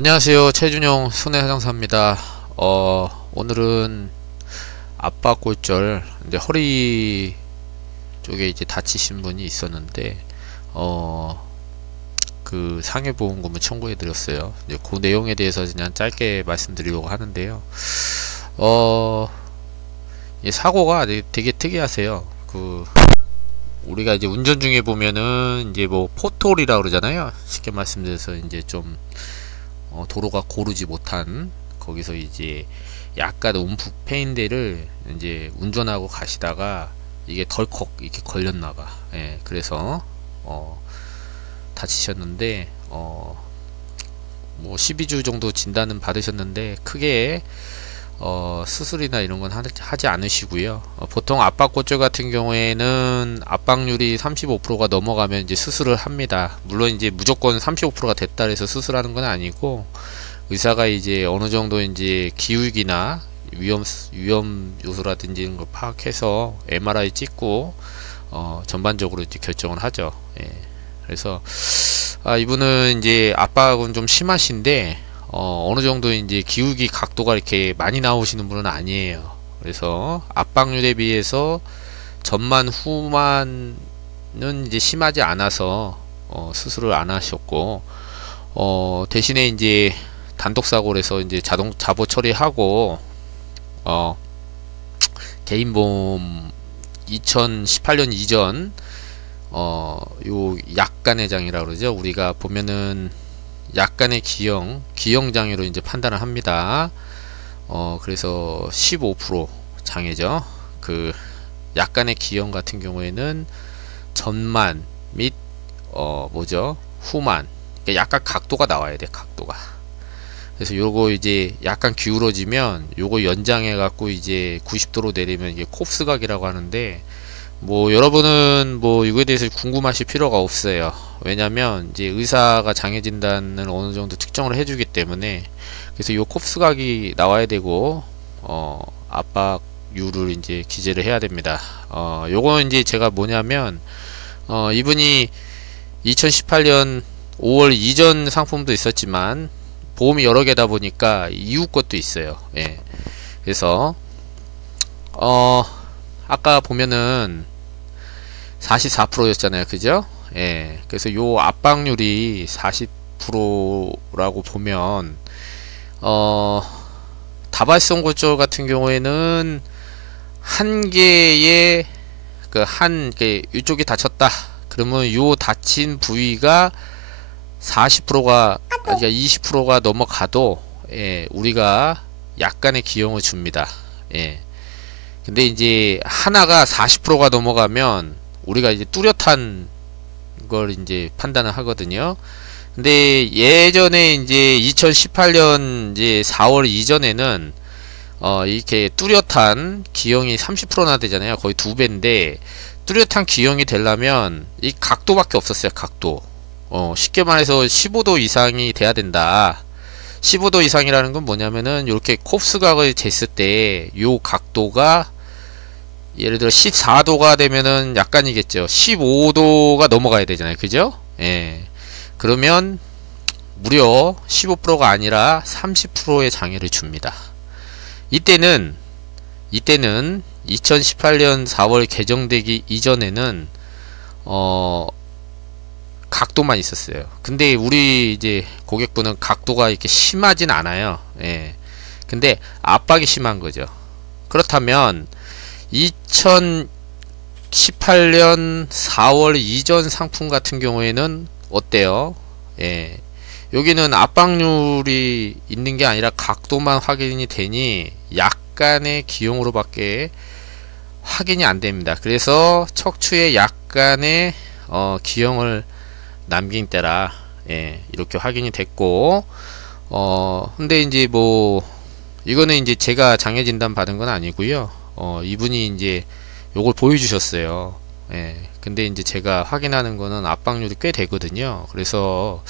안녕하세요. 최준용 손해상사입니다. 오늘은 압박골절, 이제 허리 쪽에 이제 다치신 분이 있었는데, 그 상해보험금을 청구해 드렸어요. 이제 그 내용에 대해서 그냥 짧게 말씀드리려고 하는데요. 이 사고가 되게 특이하세요. 우리가 이제 운전 중에 보면은 이제 뭐 포톨이라 그러잖아요. 쉽게 말씀드려서 이제 좀 도로가 고르지 못한 거기서 이제 약간 움푹 패인 데를 이제 운전하고 가시다가 이게 덜컥 이렇게 걸렸나봐. 예, 그래서 다치셨는데 뭐 12주 정도 진단은 받으셨는데 크게 수술이나 이런 건 하지 않으시고요. 보통 압박골절 같은 경우에는 압박률이 35%가 넘어가면 이제 수술을 합니다. 물론 이제 무조건 35%가 됐다 해서 수술하는 건 아니고, 의사가 이제 어느 정도 이제 기울기나 위험 요소라든지 이런 걸 파악해서 MRI 찍고 전반적으로 이제 결정을 하죠. 예. 그래서 이분은 이제 압박은 좀 심하신데 어느 정도 이제 기울기 각도가 이렇게 많이 나오시는 분은 아니에요. 그래서 압박률에 비해서 전만 후만은 이제 심하지 않아서 수술을 안 하셨고, 대신에 이제 단독사고를 해서 이제 자보 처리하고 개인보험 2018년 이전 요 약간의 장이라고 그러죠. 우리가 보면은 약간의 기형장애로 이제 판단을 합니다. 그래서 15% 장애죠. 그 약간의 기형 같은 경우에는 전만 및 뭐죠? 후만. 그러니까 약간 각도가 나와야 돼, 각도가. 그래서 요거 이제 약간 기울어지면 요거 연장해 갖고 이제 90도로 내리면 이게 콥스각이라고 하는데, 뭐 여러분은 뭐 이거에 대해서 궁금하실 필요가 없어요. 왜냐면 이제 의사가 장애 진단을 어느 정도 특정을 해주기 때문에. 그래서 요 콥스각이 나와야 되고 압박률을 이제 기재를 해야 됩니다. 요거는 이제 제가 뭐냐면 이분이 2018년 5월 이전 상품도 있었지만 보험이 여러 개다 보니까 이후 것도 있어요. 예. 그래서 아까 보면은 44%였잖아요. 그죠? 예. 그래서 요 압박률이 40%라고 보면, 다발성 골절 같은 경우에는 한 개의, 이쪽이 다쳤다. 그러면 요 다친 부위가 40%가, 그러니까 20%가 넘어가도, 예, 우리가 약간의 기형을 줍니다. 예. 근데 이제 하나가 40%가 넘어가면 우리가 이제 뚜렷한 걸 이제 판단을 하거든요. 근데 예전에 이제 2018년 이제 4월 이전에는 이렇게 뚜렷한 기형이 30%나 되잖아요. 거의 2배인데, 뚜렷한 기형이 되려면 이 각도밖에 없었어요. 각도. 쉽게 말해서 15도 이상이 돼야 된다. 15도 이상이라는 건 뭐냐면은 이렇게 콥스각을 쟀을 때 요 각도가 예를 들어 14도가 되면은 약간이겠죠. 15도가 넘어가야 되잖아요. 그죠? 예. 그러면 무려 15%가 아니라 30%의 장애를 줍니다. 이때는 2018년 4월 개정되기 이전에는 각도만 있었어요. 근데 우리 이제 고객분은 각도가 이렇게 심하진 않아요. 예. 근데 압박이 심한 거죠. 그렇다면 2018년 4월 이전 상품 같은 경우에는 어때요? 예. 여기는 압박률이 있는 게 아니라 각도만 확인이 되니 약간의 기형으로 밖에 확인이 안 됩니다. 그래서 척추에 약간의 기형을 남긴 때라, 예, 이렇게 확인이 됐고, 근데 이제 뭐 이거는 이제 제가 장애 진단 받은 건 아니고요. 이분이 이제 요걸 보여주셨어요. 예. 근데 이제 제가 확인하는 거는 압박률이 꽤 되거든요. 그래서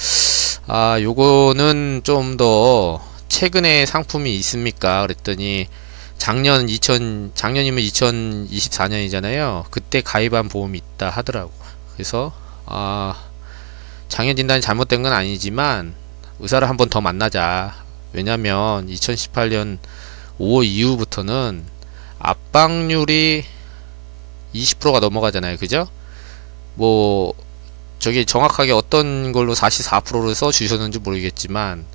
요거는 좀 더 최근에 상품이 있습니까? 그랬더니 작년이면 2024년이잖아요. 그때 가입한 보험이 있다 하더라고. 그래서 장애 진단이 잘못된 건 아니지만 의사를 한번 더 만나자. 왜냐면 2018년 5월 이후부터는 압박률이 20%가 넘어가잖아요. 그죠? 뭐 저기 정확하게 어떤 걸로 44%를 써 주셨는지 모르겠지만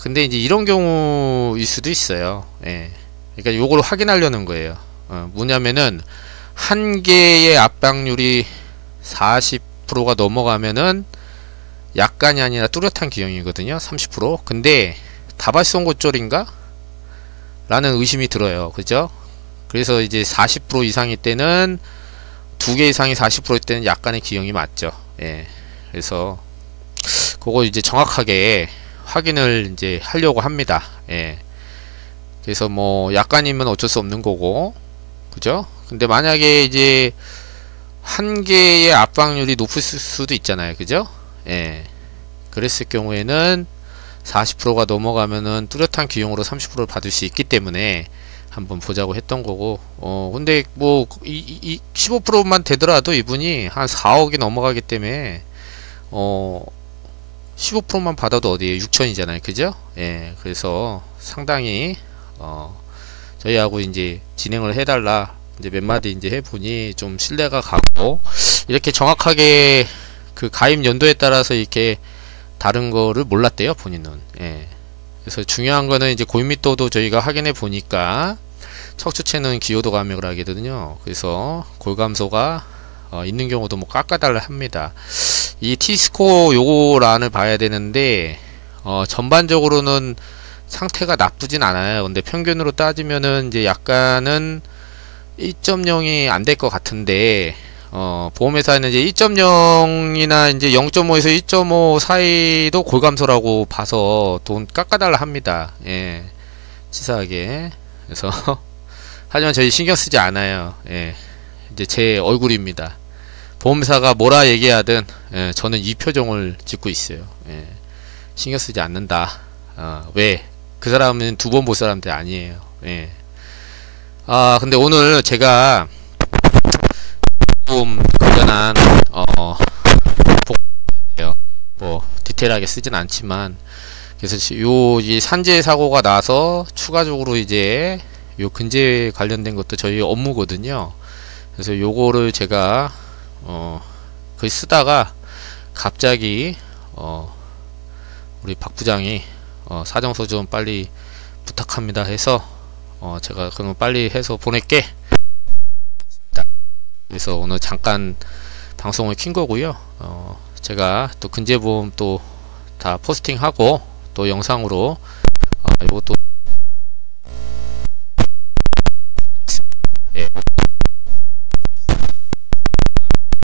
근데 이제 이런 경우일 수도 있어요. 예. 그러니까 요걸 확인하려는 거예요. 뭐냐면은 한 개의 압박률이 40%가 넘어가면은 약간이 아니라 뚜렷한 기형이거든요. 30%. 근데 다발성고절인가? 라는 의심이 들어요. 그죠? 그래서 이제 40% 이상일 때는 두 개 이상이 40%일 때는 약간의 기형이 맞죠. 예. 그래서 그거 이제 정확하게 확인을 이제 하려고 합니다. 예. 그래서 뭐 약간이면 어쩔 수 없는 거고, 그죠? 근데 만약에 이제 한 개의 압박률이 높을 수도 있잖아요. 그죠? 예. 그랬을 경우에는 40%가 넘어가면은 뚜렷한 기용으로 30%를 받을 수 있기 때문에 한번 보자고 했던 거고, 근데 뭐 15%만 되더라도 이분이 한 4억이 넘어가기 때문에 15%만 받아도 어디에 6천이잖아요. 그죠? 예. 그래서 상당히 저희하고 이제 진행을 해달라 이제 몇 마디 이제 해보니 좀 신뢰가 가고, 이렇게 정확하게 그 가입 연도에 따라서 이렇게 다른 거를 몰랐대요, 본인은. 예. 그래서 중요한 거는 이제 골밀도도 저희가 확인해 보니까 척추체는 기호도 감액을 하거든요. 그래서 골감소가 있는 경우도 뭐 깎아달라 합니다. 이 T스코어 요거란을 봐야 되는데 전반적으로는 상태가 나쁘진 않아요. 근데 평균으로 따지면은 이제 약간은 1.0이 안 될 것 같은데 보험회사는 이제 1.0이나 이제 0.5에서 1.5 사이도 골감소라고 봐서 돈 깎아달라 합니다. 예, 치사하게. 그래서 하지만 저희 신경 쓰지 않아요. 예, 이제 제 얼굴입니다. 보험사가 뭐라 얘기하든 저는 이 표정을 짓고 있어요. 예, 신경 쓰지 않는다. 왜? 그 사람은 두 번 볼 사람들 아니에요. 예. 근데 오늘 제가 조금 관련한 복해요. 뭐 디테일하게 쓰진 않지만, 그래서 이 산재 사고가 나서 추가적으로 이제 요 근제 관련된 것도 저희 업무거든요. 그래서 요거를 제가 글 쓰다가 갑자기 우리 박 부장이 사정서 좀 빨리 부탁합니다 해서 제가 그럼 빨리 해서 보낼게. 그래서 오늘 잠깐 방송을 킨 거고요. 제가 또 근제보험 또 다 포스팅하고 또 영상으로 요것도 예.